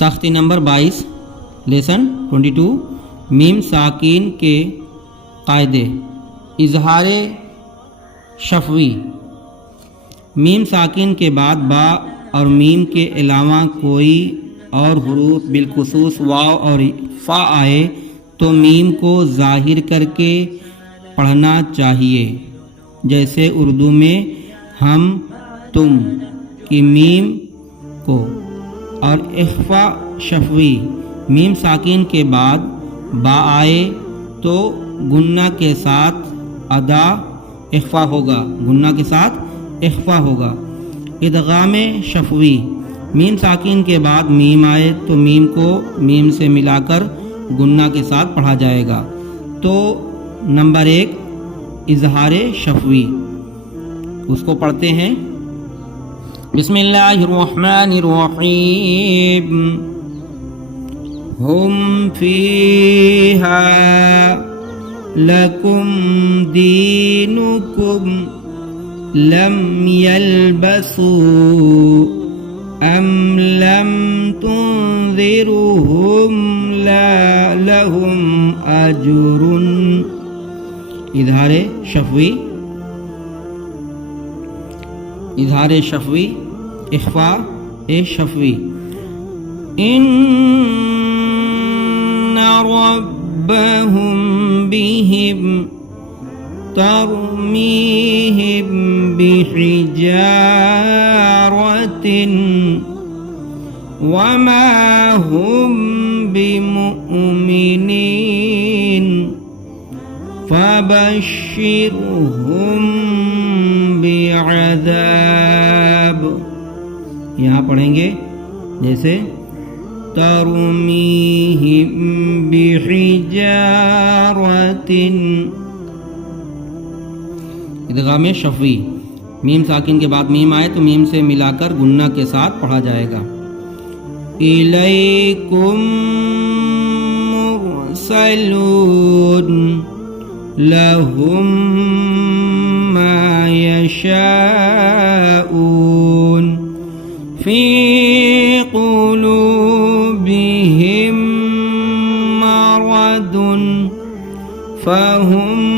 تختی number 22 lesson 22 میم ساکین کے قاعدے. اظہار شفوی. میم ساکین کے بعد با اور میم کے علاوہ کوئی اور حروف بالخصوص واو اور فا آئے تو میم کو ظاہر کر کے پڑھنا چاہیے. جیسے اردو میں ہم تم کی میم کو. اور اخفا شفوی. میم ساکین کے بعد با آئے تو گنہ کے ساتھ ادا اخفا ہوگا. گنہ کے ساتھ اخفا ہوگا. ادغام شفوی. میم ساکین کے بعد میم آئے تو میم کو میم سے ملا کر گنہ کے ساتھ پڑھا جائے گا. تو نمبر 1 اظہار شفوی. اس کو پڑھتے ہیں. بسم اللہ الرحمن الرحیم. ہم فیہا لکم دینکم لم یلبسوا ام لم تنذرهم لا لهم اجر. اظہار شفوی. اظہار شفوی اخفاء شفوی. ان ربهم بهم ترميهم بحجارة وما هم بمؤمنين فبشرهم بعذاب. یہاں پڑھیں گے جیسے ترميهم بحجارة. ادغام شفوی. میم ساکن کے بعد میم آئے تو میم سے ملا کر گنہ کے ساتھ پڑھا جائے گا. الیکم مرسلون لہم ما یشاءون فی قلوبہم مرض فہم